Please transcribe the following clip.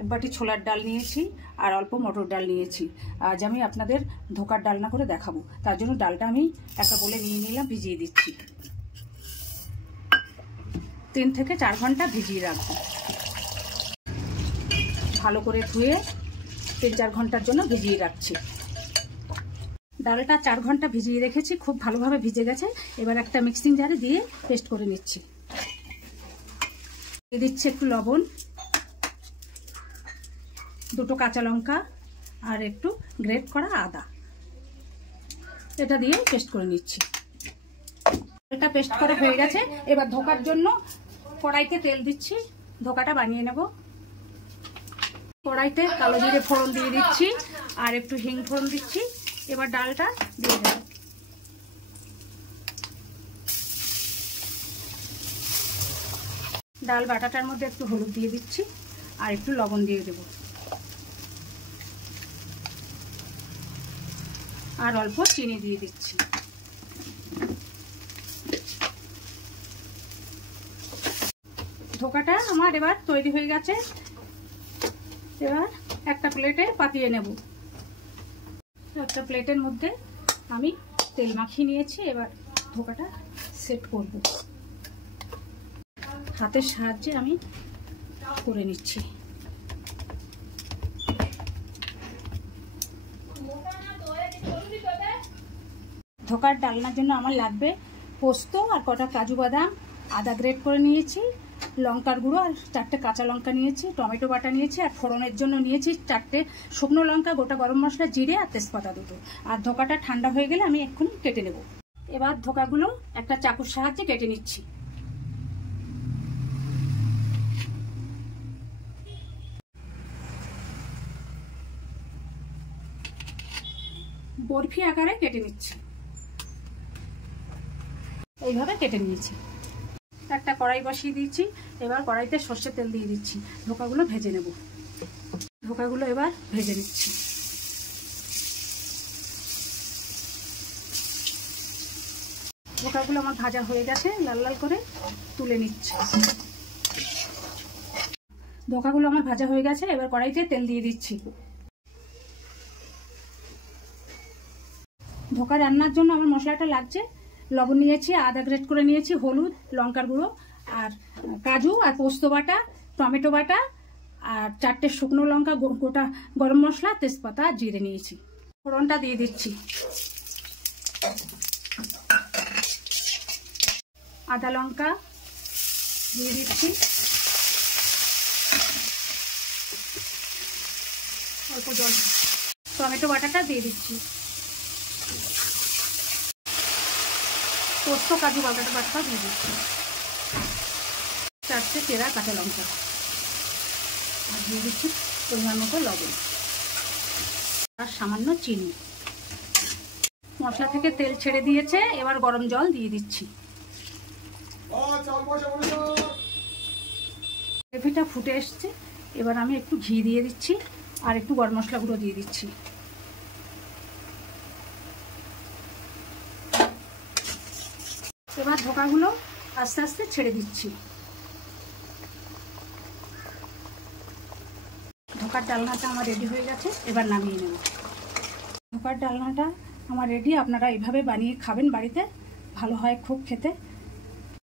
এক বাটি ছোলার ডাল নিয়েছি আর অল্প মটর ডাল নিয়েছি। আজ আমি আপনাদের ধোকার ডালনা করে দেখাবো। তার জন্য ডালটা আমি একটা বলে নিয়ে নিলাম, ভিজিয়ে দিচ্ছি। 3 থেকে 4 ঘন্টা ভিজিয়ে রাখবো। ভালো করে ধুয়ে 3-4 ঘন্টার জন্য ভিজিয়ে রাখছি। ডালটা 4 ঘন্টা ভিজিয়ে রেখেছি, খুব ভালোভাবে ভিজে গেছে। এবার একটা মিক্সিং জারে দিয়ে পেস্ট করে নিচ্ছি। দিয়ে দিচ্ছি একটু লবণ, 2টো কাঁচা লঙ্কা আর একটু গ্রেট করা আদা। এটা দিয়ে পেস্ট করে নিচ্ছি। এটা পেস্ট করা হয়ে গেছে। এবার ধোকার জন্য কড়াইতে তেল দিচ্ছি, ধোকাটা বানিয়ে নেব। কড়াইতে কালো জিরে ফোড়ন দিয়ে দিচ্ছি আর একটু হিং ফোড়ন দিচ্ছি। এবার ডালটা দিয়ে দেব। ডাল বাটাটার মধ্যে একটু হলুদ দিয়ে দিচ্ছি আর একটু লবণ দিয়ে দেব আর অল্প চিনি দিয়ে দিচ্ছি। ধোকাটা আমার এবার তৈরি হয়ে গেছে। এবার একটা প্লেটে পাতিয়ে নেব। একটা প্লেটের মধ্যে আমি তেল মাখিয়ে নিয়েছি। এবার ধোকাটা সেট করব। হাতের সাহায্যে আমি করে নিচ্ছি। ধোকার ডালনার জন্য আমার লাগবে পোস্ত আর কটা কাজু বাদাম, আদা গ্রেট করে নিয়েছি, লঙ্কার গুঁড়ো আর 4টে কাঁচা লঙ্কা নিয়েছি, টমেটো বাটা নিয়েছি আর ফোড়নের জন্য নিয়েছি 4টে শুকনো লঙ্কা, গোটা গরম মশলা, জিরে আর তেজপাতা 2টো। আর ধোকাটা ঠান্ডা হয়ে গেলে আমি এক্ষুনি কেটে নেব। এবার ধোকাগুলো একটা চাকুর সাহায্যে কেটে নিচ্ছি। বরফি আকারে কেটে নিচ্ছি। এইভাবে কেটে নিয়েছি। একটা কড়াই বসিয়ে দিয়েছি। এবার কড়াইতে সর্ষের তেল দিয়ে দিচ্ছি। ধোকাগুলো ভেজে নেব। ধোকাগুলো এবার ভেজে নিচ্ছি। ধোকাগুলো আমার ভাজা হয়ে গেছে, লাল লাল করে তুলে নিচ্ছি। ধোকাগুলো আমার ভাজা হয়ে গেছে। এবার কড়াইতে তেল দিয়ে দিচ্ছি। ধোকা রান্নার জন্য আমার মশলাটা লাগছে লবণ নিয়েছি, আদা গ্রেট করে নিয়েছি, হলুদ, লঙ্কার গুঁড়ো আর কাজু আর পোস্ত বাটা, টমেটো বাটা আর 4টে শুকনো লঙ্কা, গোটা গরম মশলা, তেজপাতা আর জিরে নিয়েছি। ফোড়নটা দিয়ে দিচ্ছি। আদা লঙ্কা দিয়ে দিচ্ছি, অল্প জল। টমেটো বাটাটা দিয়ে দিচ্ছি। পোস্ত কাজু বাটাটা দিয়ে দিচ্ছি। 4টে চেরা কাঁচা লঙ্কা আর দিয়ে দিচ্ছি পরিমাণ মতো লবণ আর সামান্য চিনি। মশলা থেকে তেল ছেড়ে দিয়েছে। এবার গরম জল দিয়ে দিচ্ছি। গ্রেভিটা ফুটে এসছে। এবার আমি একটু ঘি দিয়ে দিচ্ছি আর একটু গরম মশলা গুঁড়ো দিয়ে দিচ্ছি। এবার ধোকাগুলো আস্তে আস্তে ছেড়ে দিচ্ছি। ধোকার ডালনাটা আমার রেডি হয়ে গেছে। এবার নামিয়ে নেব। ধোকার ডালনাটা আমার রেডি। আপনারা এইভাবে বানিয়ে খাবেন বাড়িতে, ভালো হয় খুব খেতে।